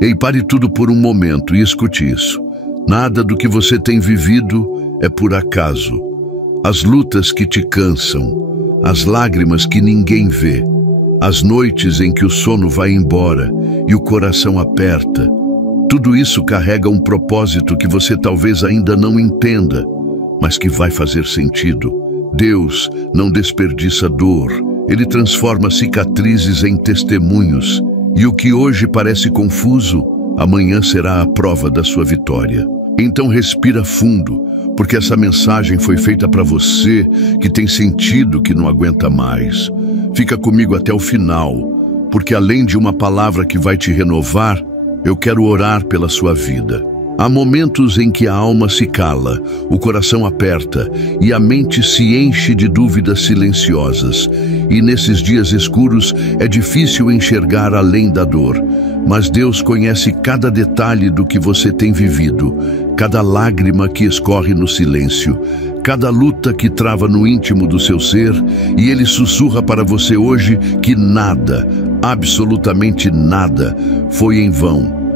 Ei, pare tudo por um momento e escute isso. Nada do que você tem vivido é por acaso. As lutas que te cansam, as lágrimas que ninguém vê, as noites em que o sono vai embora e o coração aperta, tudo isso carrega um propósito que você talvez ainda não entenda, mas que vai fazer sentido. Deus não desperdiça dor, Ele transforma cicatrizes em testemunhos, e o que hoje parece confuso, amanhã será a prova da sua vitória. Então respira fundo, porque essa mensagem foi feita para você que tem sentido que não aguenta mais. Fica comigo até o final, porque além de uma palavra que vai te renovar, eu quero orar pela sua vida. Há momentos em que a alma se cala, o coração aperta e a mente se enche de dúvidas silenciosas. E nesses dias escuros é difícil enxergar além da dor. Mas Deus conhece cada detalhe do que você tem vivido, cada lágrima que escorre no silêncio, cada luta que trava no íntimo do seu ser, e Ele sussurra para você hoje que nada, absolutamente nada, foi em vão.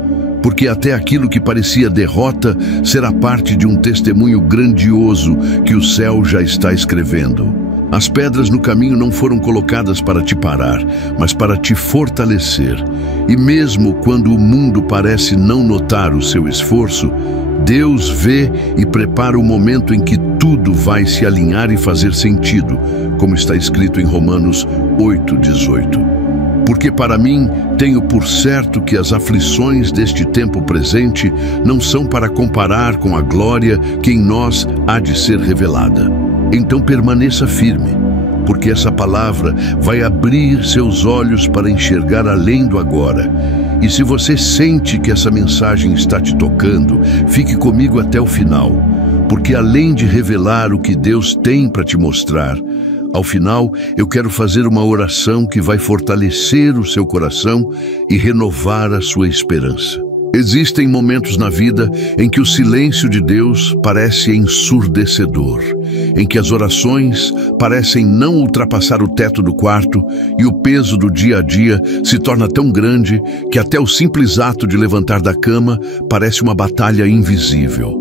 Porque até aquilo que parecia derrota será parte de um testemunho grandioso que o céu já está escrevendo. As pedras no caminho não foram colocadas para te parar, mas para te fortalecer. E mesmo quando o mundo parece não notar o seu esforço, Deus vê e prepara o momento em que tudo vai se alinhar e fazer sentido, como está escrito em Romanos 8:18. Porque para mim, tenho por certo que as aflições deste tempo presente não são para comparar com a glória que em nós há de ser revelada. Então permaneça firme, porque essa palavra vai abrir seus olhos para enxergar além do agora. E se você sente que essa mensagem está te tocando, fique comigo até o final, porque além de revelar o que Deus tem para te mostrar, ao final, eu quero fazer uma oração que vai fortalecer o seu coração e renovar a sua esperança. Existem momentos na vida em que o silêncio de Deus parece ensurdecedor, em que as orações parecem não ultrapassar o teto do quarto e o peso do dia a dia se torna tão grande que até o simples ato de levantar da cama parece uma batalha invisível.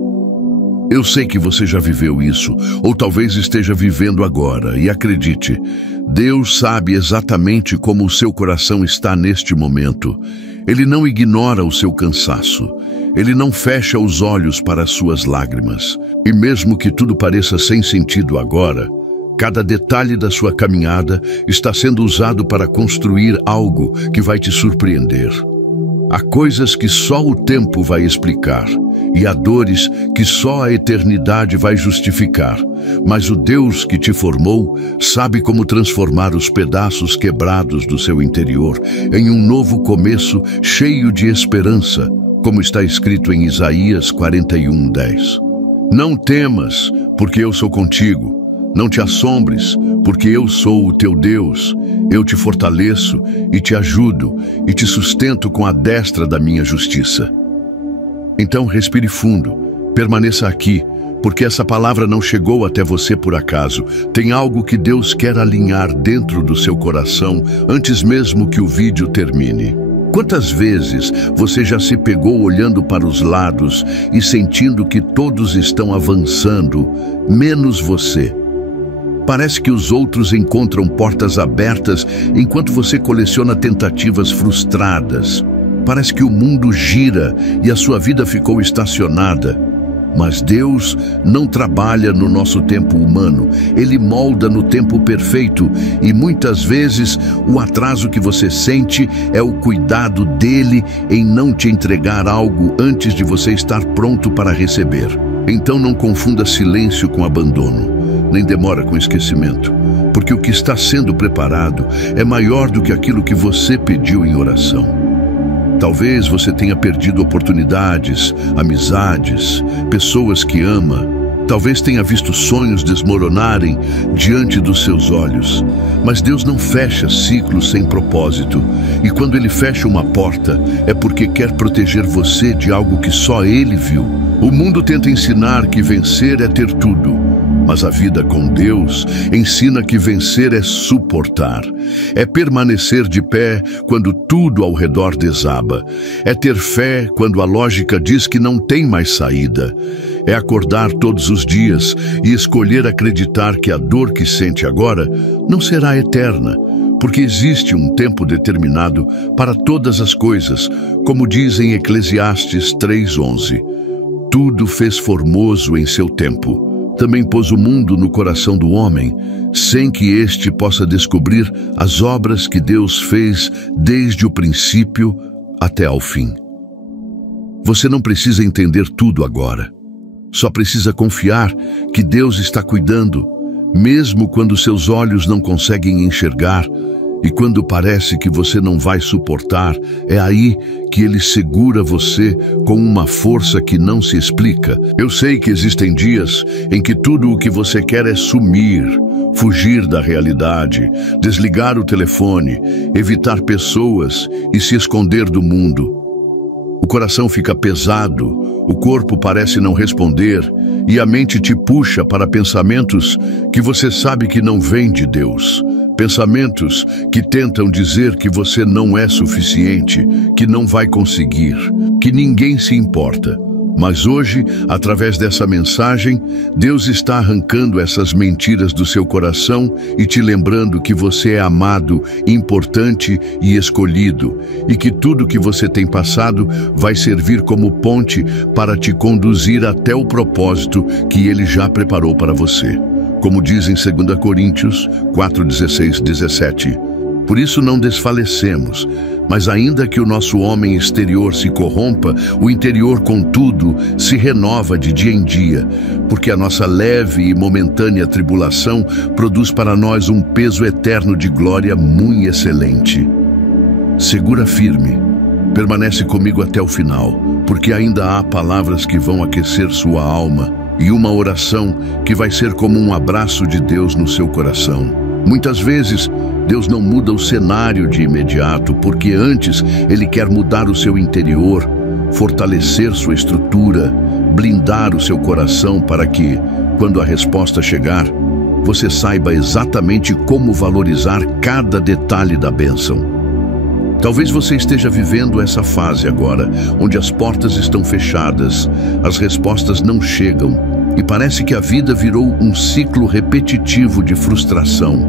Eu sei que você já viveu isso, ou talvez esteja vivendo agora, e acredite, Deus sabe exatamente como o seu coração está neste momento. Ele não ignora o seu cansaço, Ele não fecha os olhos para as suas lágrimas. E mesmo que tudo pareça sem sentido agora, cada detalhe da sua caminhada está sendo usado para construir algo que vai te surpreender. Há coisas que só o tempo vai explicar, e há dores que só a eternidade vai justificar. Mas o Deus que te formou sabe como transformar os pedaços quebrados do seu interior em um novo começo cheio de esperança, como está escrito em Isaías 41:10. Não temas, porque eu sou contigo. Não te assombres, porque eu sou o teu Deus. Eu te fortaleço e te ajudo e te sustento com a destra da minha justiça. Então respire fundo, permaneça aqui, porque essa palavra não chegou até você por acaso. Tem algo que Deus quer alinhar dentro do seu coração antes mesmo que o vídeo termine. Quantas vezes você já se pegou olhando para os lados e sentindo que todos estão avançando, menos você? Parece que os outros encontram portas abertas enquanto você coleciona tentativas frustradas. Parece que o mundo gira e a sua vida ficou estacionada. Mas Deus não trabalha no nosso tempo humano. Ele molda no tempo perfeito e muitas vezes o atraso que você sente é o cuidado dele em não te entregar algo antes de você estar pronto para receber. Então não confunda silêncio com abandono, nem demora com esquecimento, porque o que está sendo preparado é maior do que aquilo que você pediu em oração. Talvez você tenha perdido oportunidades, amizades, pessoas que ama. Talvez tenha visto sonhos desmoronarem diante dos seus olhos. Mas Deus não fecha ciclos sem propósito. E quando Ele fecha uma porta, é porque quer proteger você de algo que só Ele viu. O mundo tenta ensinar que vencer é ter tudo. Mas a vida com Deus ensina que vencer é suportar, é permanecer de pé quando tudo ao redor desaba, é ter fé quando a lógica diz que não tem mais saída, é acordar todos os dias e escolher acreditar que a dor que sente agora não será eterna, porque existe um tempo determinado para todas as coisas, como diz em Eclesiastes 3:11. Tudo fez formoso em seu tempo. Também pôs o mundo no coração do homem, sem que este possa descobrir as obras que Deus fez desde o princípio até ao fim. Você não precisa entender tudo agora. Só precisa confiar que Deus está cuidando, mesmo quando seus olhos não conseguem enxergar e quando parece que você não vai suportar. É aí que Ele segura você com uma força que não se explica. Eu sei que existem dias em que tudo o que você quer é sumir, fugir da realidade, desligar o telefone, evitar pessoas e se esconder do mundo. O coração fica pesado, o corpo parece não responder e a mente te puxa para pensamentos que você sabe que não vêm de Deus. Pensamentos que tentam dizer que você não é suficiente, que não vai conseguir, que ninguém se importa. Mas hoje, através dessa mensagem, Deus está arrancando essas mentiras do seu coração e te lembrando que você é amado, importante e escolhido, e que tudo que você tem passado vai servir como ponte para te conduzir até o propósito que Ele já preparou para você. Como diz em 2 Coríntios 4:16-17. Por isso não desfalecemos, mas ainda que o nosso homem exterior se corrompa, o interior, contudo, se renova de dia em dia, porque a nossa leve e momentânea tribulação produz para nós um peso eterno de glória muito excelente. Segura firme, permanece comigo até o final, porque ainda há palavras que vão aquecer sua alma e uma oração que vai ser como um abraço de Deus no seu coração. Muitas vezes, Deus não muda o cenário de imediato, porque antes Ele quer mudar o seu interior, fortalecer sua estrutura, blindar o seu coração para que, quando a resposta chegar, você saiba exatamente como valorizar cada detalhe da bênção. Talvez você esteja vivendo essa fase agora, onde as portas estão fechadas, as respostas não chegam, e parece que a vida virou um ciclo repetitivo de frustração.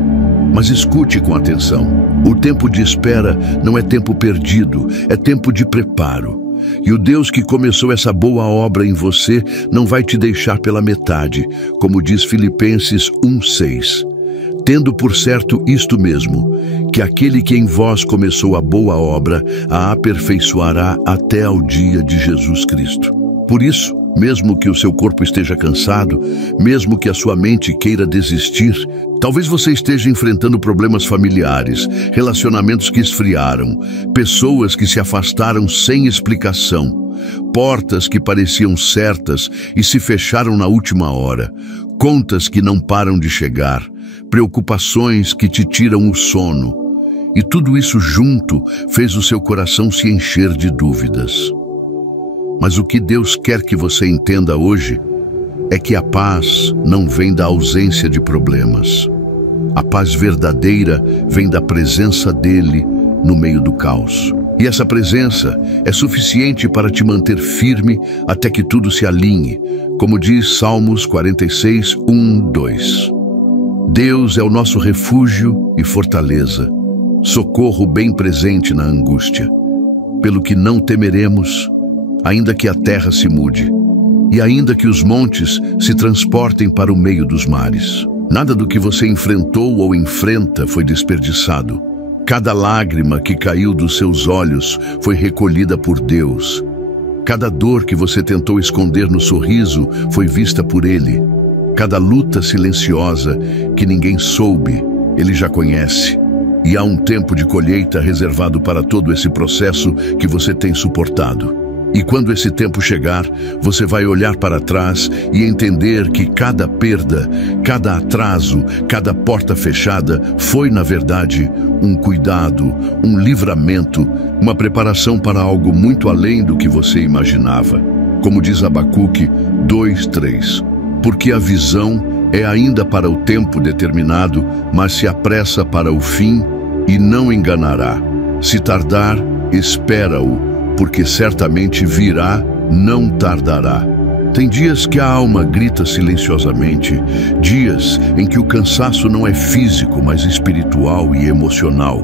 Mas escute com atenção. O tempo de espera não é tempo perdido, é tempo de preparo. E o Deus que começou essa boa obra em você não vai te deixar pela metade, como diz Filipenses 1:6. Tendo por certo isto mesmo, que aquele que em vós começou a boa obra a aperfeiçoará até ao dia de Jesus Cristo. Por isso, mesmo que o seu corpo esteja cansado, mesmo que a sua mente queira desistir, talvez você esteja enfrentando problemas familiares, relacionamentos que esfriaram, pessoas que se afastaram sem explicação, portas que pareciam certas e se fecharam na última hora, contas que não param de chegar, preocupações que te tiram o sono. E tudo isso junto fez o seu coração se encher de dúvidas. Mas o que Deus quer que você entenda hoje é que a paz não vem da ausência de problemas. A paz verdadeira vem da presença dele no meio do caos. E essa presença é suficiente para te manter firme até que tudo se alinhe, como diz Salmos 46, 1, 2. Deus é o nosso refúgio e fortaleza, socorro bem presente na angústia. Pelo que não temeremos, ainda que a terra se mude, e ainda que os montes se transportem para o meio dos mares. Nada do que você enfrentou ou enfrenta foi desperdiçado. Cada lágrima que caiu dos seus olhos foi recolhida por Deus. Cada dor que você tentou esconder no sorriso foi vista por Ele. Cada luta silenciosa que ninguém soube, Ele já conhece. E há um tempo de colheita reservado para todo esse processo que você tem suportado. E quando esse tempo chegar, você vai olhar para trás e entender que cada perda, cada atraso, cada porta fechada foi, na verdade, um cuidado, um livramento, uma preparação para algo muito além do que você imaginava. Como diz Abacuque 2:3. porque a visão é ainda para o tempo determinado, mas se apressa para o fim e não enganará. Se tardar, espera-o, porque certamente virá, não tardará. Tem dias que a alma grita silenciosamente, dias em que o cansaço não é físico, mas espiritual e emocional,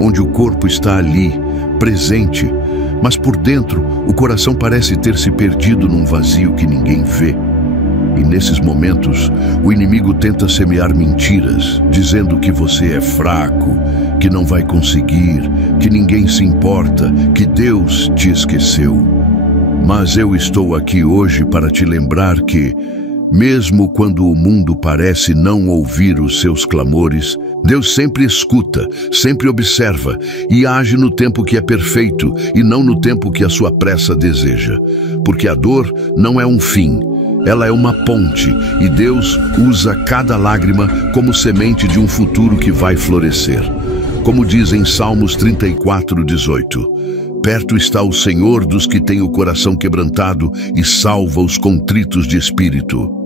onde o corpo está ali, presente, mas por dentro o coração parece ter se perdido num vazio que ninguém vê. E nesses momentos, o inimigo tenta semear mentiras, dizendo que você é fraco, que não vai conseguir, que ninguém se importa, que Deus te esqueceu. Mas eu estou aqui hoje para te lembrar que, mesmo quando o mundo parece não ouvir os seus clamores, Deus sempre escuta, sempre observa e age no tempo que é perfeito e não no tempo que a sua pressa deseja. Porque a dor não é um fim, ela é uma ponte e Deus usa cada lágrima como semente de um futuro que vai florescer. Como diz em Salmos 34:18, perto está o Senhor dos que têm o coração quebrantado e salva os contritos de espírito.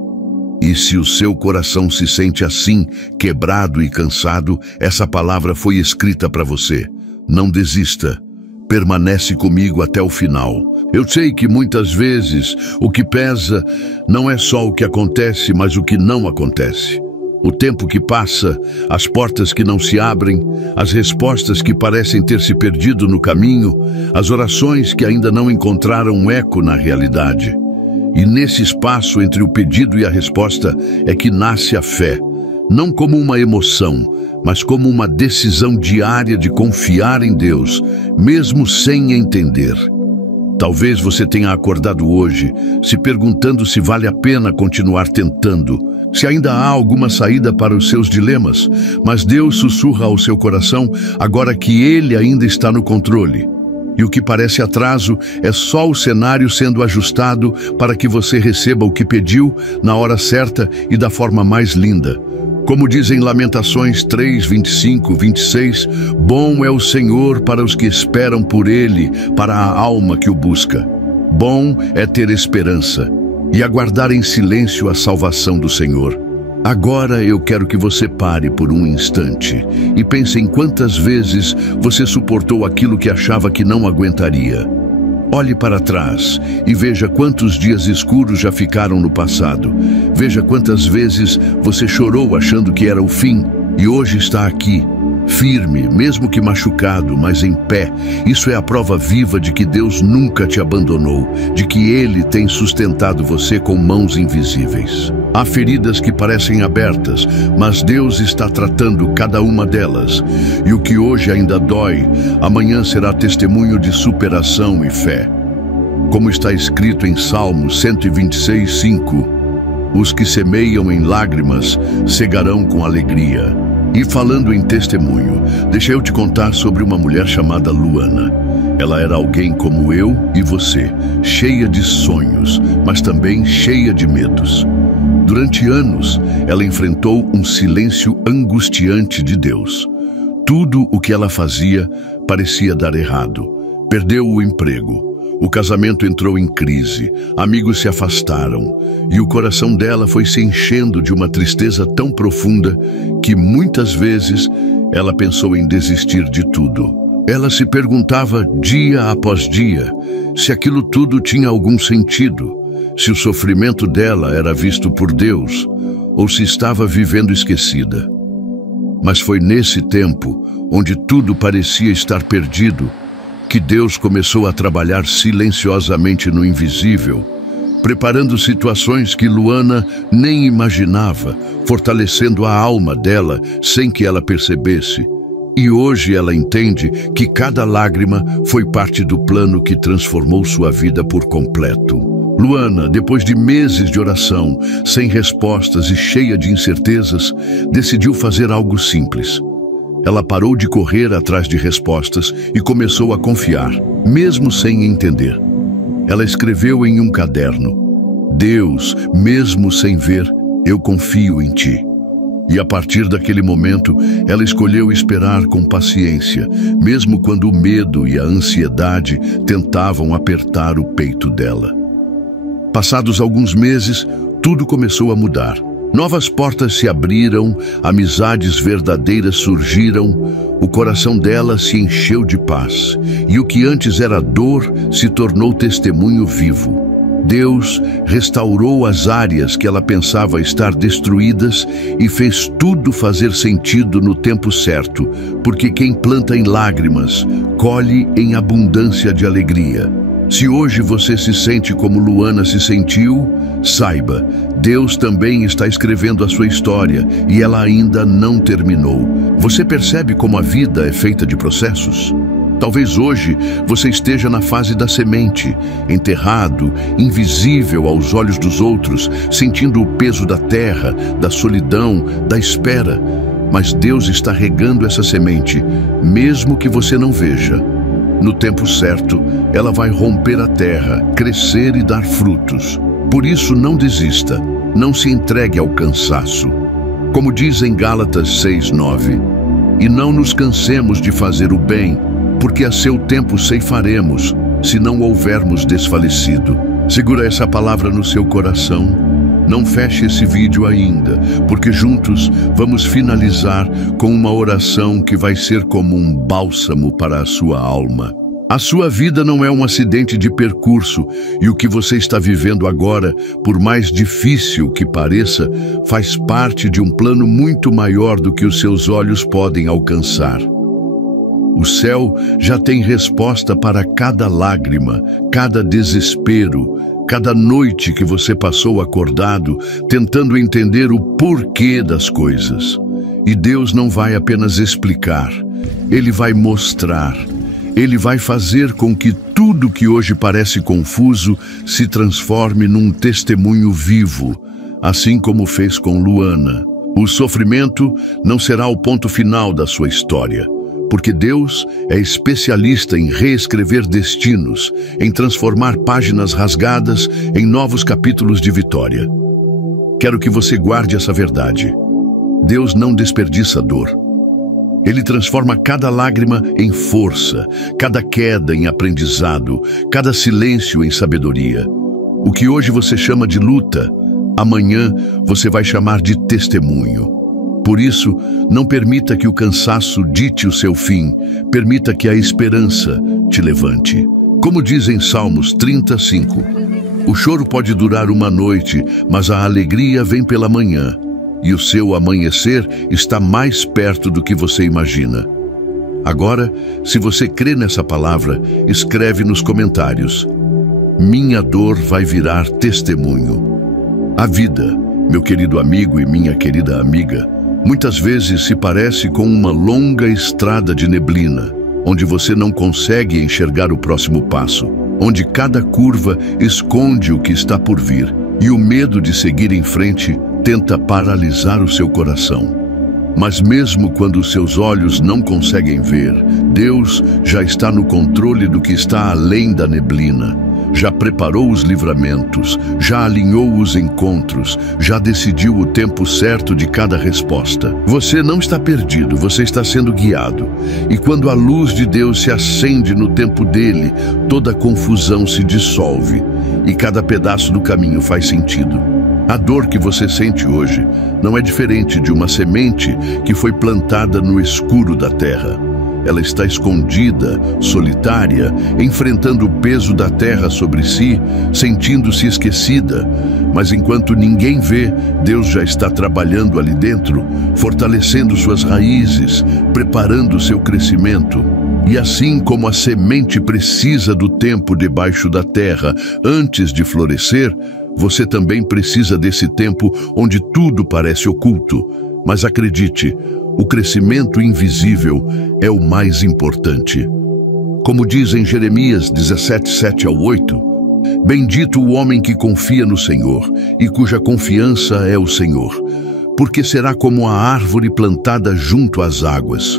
E se o seu coração se sente assim, quebrado e cansado, essa palavra foi escrita para você. Não desista. Permanece comigo até o final. Eu sei que muitas vezes o que pesa não é só o que acontece, mas o que não acontece. O tempo que passa, as portas que não se abrem, as respostas que parecem ter se perdido no caminho, as orações que ainda não encontraram um eco na realidade. E nesse espaço entre o pedido e a resposta é que nasce a fé, não como uma emoção, mas como uma decisão diária de confiar em Deus, mesmo sem entender. Talvez você tenha acordado hoje, se perguntando se vale a pena continuar tentando, se ainda há alguma saída para os seus dilemas, mas Deus sussurra ao seu coração agora que Ele ainda está no controle. E o que parece atraso é só o cenário sendo ajustado para que você receba o que pediu na hora certa e da forma mais linda. Como dizem Lamentações 3:25-26, bom é o Senhor para os que esperam por Ele, para a alma que o busca. Bom é ter esperança e aguardar em silêncio a salvação do Senhor. Agora eu quero que você pare por um instante e pense em quantas vezes você suportou aquilo que achava que não aguentaria. Olhe para trás e veja quantos dias escuros já ficaram no passado. Veja quantas vezes você chorou achando que era o fim e hoje está aqui, firme, mesmo que machucado, mas em pé. Isso é a prova viva de que Deus nunca te abandonou, de que Ele tem sustentado você com mãos invisíveis. Há feridas que parecem abertas, mas Deus está tratando cada uma delas. E o que hoje ainda dói, amanhã será testemunho de superação e fé. Como está escrito em Salmos 126:5, os que semeiam em lágrimas cegarão com alegria. E falando em testemunho, deixa eu te contar sobre uma mulher chamada Luana. Ela era alguém como eu e você, cheia de sonhos, mas também cheia de medos. Durante anos, ela enfrentou um silêncio angustiante de Deus. Tudo o que ela fazia parecia dar errado. Perdeu o emprego. O casamento entrou em crise, amigos se afastaram e o coração dela foi se enchendo de uma tristeza tão profunda que muitas vezes ela pensou em desistir de tudo. Ela se perguntava dia após dia se aquilo tudo tinha algum sentido, se o sofrimento dela era visto por Deus ou se estava vivendo esquecida. Mas foi nesse tempo, onde tudo parecia estar perdido, que Deus começou a trabalhar silenciosamente no invisível, preparando situações que Luana nem imaginava, fortalecendo a alma dela sem que ela percebesse. E hoje ela entende que cada lágrima foi parte do plano que transformou sua vida por completo. Luana, depois de meses de oração, sem respostas e cheia de incertezas, decidiu fazer algo simples. Ela parou de correr atrás de respostas e começou a confiar, mesmo sem entender. Ela escreveu em um caderno: Deus, mesmo sem ver, eu confio em Ti. E a partir daquele momento, ela escolheu esperar com paciência, mesmo quando o medo e a ansiedade tentavam apertar o peito dela. Passados alguns meses, tudo começou a mudar. Novas portas se abriram, amizades verdadeiras surgiram, o coração dela se encheu de paz, e o que antes era dor se tornou testemunho vivo. Deus restaurou as áreas que ela pensava estar destruídas e fez tudo fazer sentido no tempo certo, porque quem planta em lágrimas, colhe em abundância de alegria. Se hoje você se sente como Luana se sentiu, saiba, Deus também está escrevendo a sua história e ela ainda não terminou. Você percebe como a vida é feita de processos? Talvez hoje você esteja na fase da semente, enterrado, invisível aos olhos dos outros, sentindo o peso da terra, da solidão, da espera. Mas Deus está regando essa semente, mesmo que você não veja. No tempo certo, ela vai romper a terra, crescer e dar frutos. Por isso, não desista, não se entregue ao cansaço. Como diz em Gálatas 6:9, e não nos cansemos de fazer o bem, porque a seu tempo ceifaremos, se não houvermos desfalecido. Segura essa palavra no seu coração. Não feche esse vídeo ainda, porque juntos vamos finalizar com uma oração que vai ser como um bálsamo para a sua alma. A sua vida não é um acidente de percurso, e o que você está vivendo agora, por mais difícil que pareça, faz parte de um plano muito maior do que os seus olhos podem alcançar. O céu já tem resposta para cada lágrima, cada desespero, cada noite que você passou acordado, tentando entender o porquê das coisas. E Deus não vai apenas explicar, Ele vai mostrar. Ele vai fazer com que tudo que hoje parece confuso se transforme num testemunho vivo, assim como fez com Luana. O sofrimento não será o ponto final da sua história, porque Deus é especialista em reescrever destinos, em transformar páginas rasgadas em novos capítulos de vitória. Quero que você guarde essa verdade. Deus não desperdiça dor. Ele transforma cada lágrima em força, cada queda em aprendizado, cada silêncio em sabedoria. O que hoje você chama de luta, amanhã você vai chamar de testemunho. Por isso, não permita que o cansaço dite o seu fim, permita que a esperança te levante. Como diz em Salmos 35, o choro pode durar uma noite, mas a alegria vem pela manhã, e o seu amanhecer está mais perto do que você imagina. Agora, se você crê nessa palavra, escreve nos comentários: minha dor vai virar testemunho. A vida, meu querido amigo e minha querida amiga, muitas vezes se parece com uma longa estrada de neblina, onde você não consegue enxergar o próximo passo, onde cada curva esconde o que está por vir, e o medo de seguir em frente tenta paralisar o seu coração. Mas mesmo quando os seus olhos não conseguem ver, Deus já está no controle do que está além da neblina. Já preparou os livramentos, já alinhou os encontros, já decidiu o tempo certo de cada resposta. Você não está perdido, você está sendo guiado. E quando a luz de Deus se acende no tempo dele, toda a confusão se dissolve e cada pedaço do caminho faz sentido. A dor que você sente hoje não é diferente de uma semente que foi plantada no escuro da terra. Ela está escondida, solitária, enfrentando o peso da terra sobre si, sentindo-se esquecida. Mas enquanto ninguém vê, Deus já está trabalhando ali dentro, fortalecendo suas raízes, preparando seu crescimento. E assim como a semente precisa do tempo debaixo da terra antes de florescer, você também precisa desse tempo onde tudo parece oculto. Mas acredite, o crescimento invisível é o mais importante. Como diz em Jeremias 17:7-8, bendito o homem que confia no Senhor e cuja confiança é o Senhor, porque será como a árvore plantada junto às águas.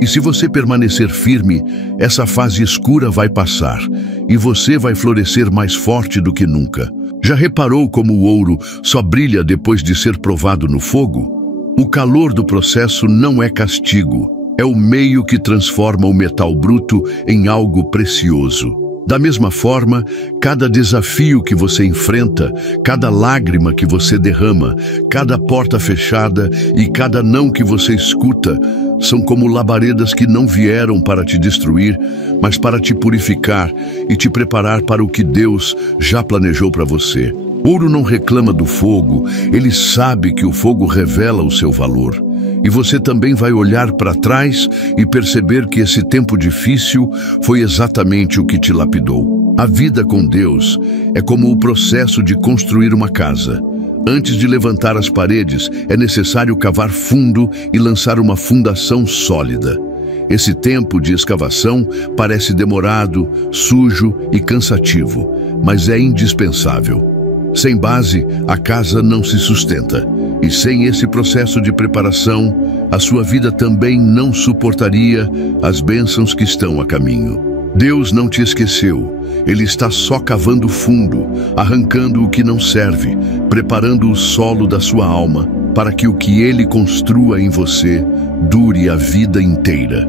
E se você permanecer firme, essa fase escura vai passar e você vai florescer mais forte do que nunca. Já reparou como o ouro só brilha depois de ser provado no fogo? O calor do processo não é castigo, é o meio que transforma o metal bruto em algo precioso. Da mesma forma, cada desafio que você enfrenta, cada lágrima que você derrama, cada porta fechada e cada não que você escuta, são como labaredas que não vieram para te destruir, mas para te purificar e te preparar para o que Deus já planejou para você. Ouro não reclama do fogo, ele sabe que o fogo revela o seu valor. E você também vai olhar para trás e perceber que esse tempo difícil foi exatamente o que te lapidou. A vida com Deus é como o processo de construir uma casa. Antes de levantar as paredes, é necessário cavar fundo e lançar uma fundação sólida. Esse tempo de escavação parece demorado, sujo e cansativo, mas é indispensável. Sem base, a casa não se sustenta. E sem esse processo de preparação, a sua vida também não suportaria as bênçãos que estão a caminho. Deus não te esqueceu. Ele está só cavando fundo, arrancando o que não serve, preparando o solo da sua alma, para que o que Ele construa em você dure a vida inteira.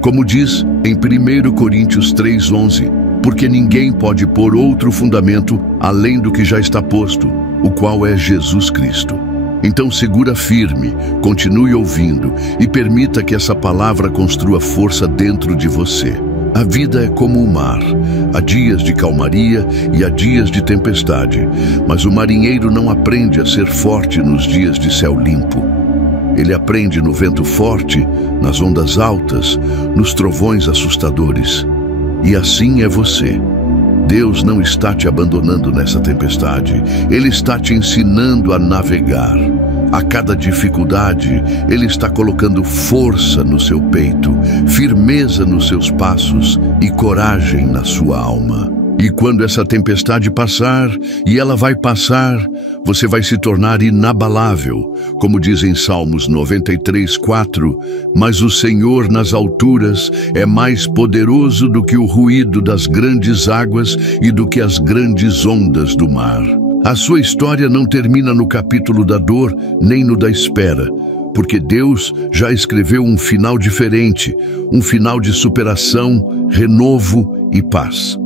Como diz em 1 Coríntios 3:11, porque ninguém pode pôr outro fundamento além do que já está posto, o qual é Jesus Cristo. Então segura firme, continue ouvindo e permita que essa palavra construa força dentro de você. A vida é como o mar, há dias de calmaria e há dias de tempestade, mas o marinheiro não aprende a ser forte nos dias de céu limpo. Ele aprende no vento forte, nas ondas altas, nos trovões assustadores. E assim é você. Deus não está te abandonando nessa tempestade. Ele está te ensinando a navegar. A cada dificuldade, Ele está colocando força no seu peito, firmeza nos seus passos e coragem na sua alma. E quando essa tempestade passar, e ela vai passar, você vai se tornar inabalável, como diz em Salmos 93:4, mas o Senhor nas alturas é mais poderoso do que o ruído das grandes águas e do que as grandes ondas do mar. A sua história não termina no capítulo da dor, nem no da espera, porque Deus já escreveu um final diferente, um final de superação, renovo e paz.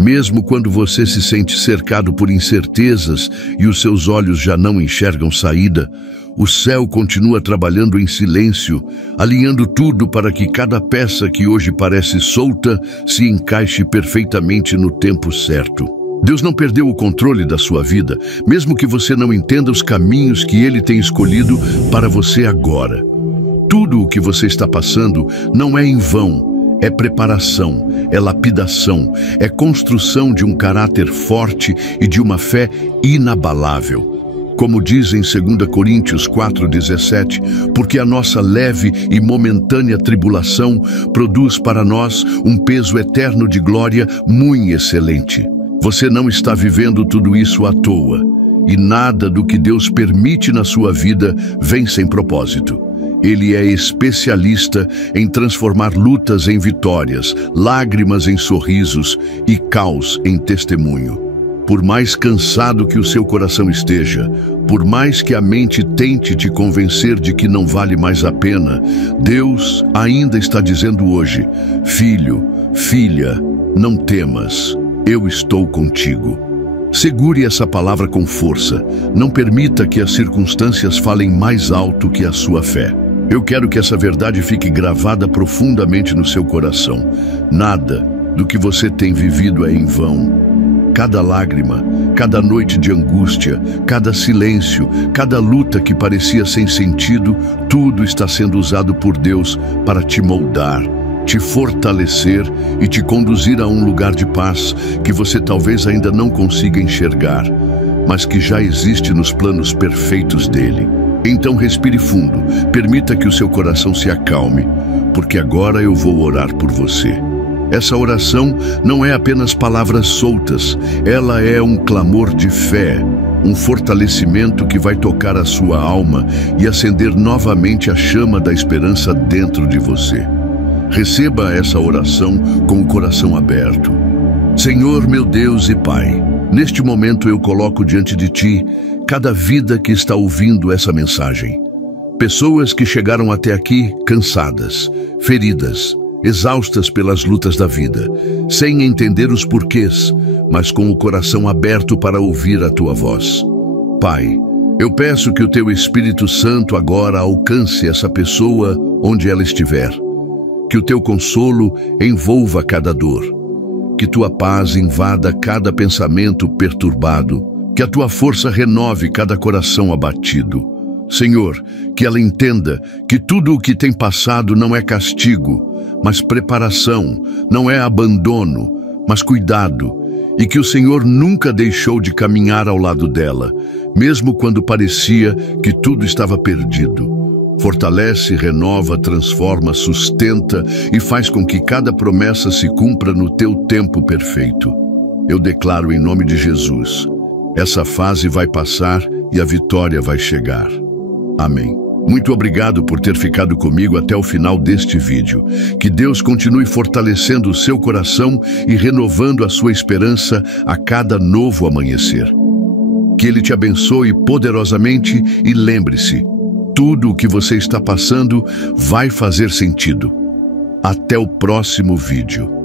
Mesmo quando você se sente cercado por incertezas e os seus olhos já não enxergam saída, o céu continua trabalhando em silêncio, alinhando tudo para que cada peça que hoje parece solta se encaixe perfeitamente no tempo certo. Deus não perdeu o controle da sua vida, mesmo que você não entenda os caminhos que Ele tem escolhido para você agora. Tudo o que você está passando não é em vão. É preparação, é lapidação, é construção de um caráter forte e de uma fé inabalável. Como diz em 2 Coríntios 4:17, porque a nossa leve e momentânea tribulação produz para nós um peso eterno de glória muito excelente. Você não está vivendo tudo isso à toa, e nada do que Deus permite na sua vida vem sem propósito. Ele é especialista em transformar lutas em vitórias, lágrimas em sorrisos e caos em testemunho. Por mais cansado que o seu coração esteja, por mais que a mente tente te convencer de que não vale mais a pena, Deus ainda está dizendo hoje: filho, filha, não temas, eu estou contigo. Segure essa palavra com força. Não permita que as circunstâncias falem mais alto que a sua fé. Eu quero que essa verdade fique gravada profundamente no seu coração. Nada do que você tem vivido é em vão. Cada lágrima, cada noite de angústia, cada silêncio, cada luta que parecia sem sentido, tudo está sendo usado por Deus para te moldar, te fortalecer e te conduzir a um lugar de paz que você talvez ainda não consiga enxergar, mas que já existe nos planos perfeitos dele. Então respire fundo, permita que o seu coração se acalme, porque agora eu vou orar por você. Essa oração não é apenas palavras soltas, ela é um clamor de fé, um fortalecimento que vai tocar a sua alma e acender novamente a chama da esperança dentro de você. Receba essa oração com o coração aberto. Senhor, meu Deus e Pai, neste momento eu coloco diante de Ti cada vida que está ouvindo essa mensagem. Pessoas que chegaram até aqui cansadas, feridas, exaustas pelas lutas da vida, sem entender os porquês, mas com o coração aberto para ouvir a tua voz. Pai, eu peço que o teu Espírito Santo agora alcance essa pessoa onde ela estiver. Que o teu consolo envolva cada dor. Que tua paz invada cada pensamento perturbado. Que a tua força renove cada coração abatido. Senhor, que ela entenda que tudo o que tem passado não é castigo, mas preparação, não é abandono, mas cuidado, e que o Senhor nunca deixou de caminhar ao lado dela, mesmo quando parecia que tudo estava perdido. Fortalece, renova, transforma, sustenta e faz com que cada promessa se cumpra no teu tempo perfeito. Eu declaro em nome de Jesus, essa fase vai passar e a vitória vai chegar. Amém. Muito obrigado por ter ficado comigo até o final deste vídeo. Que Deus continue fortalecendo o seu coração e renovando a sua esperança a cada novo amanhecer. Que Ele te abençoe poderosamente e lembre-se, tudo o que você está passando vai fazer sentido. Até o próximo vídeo.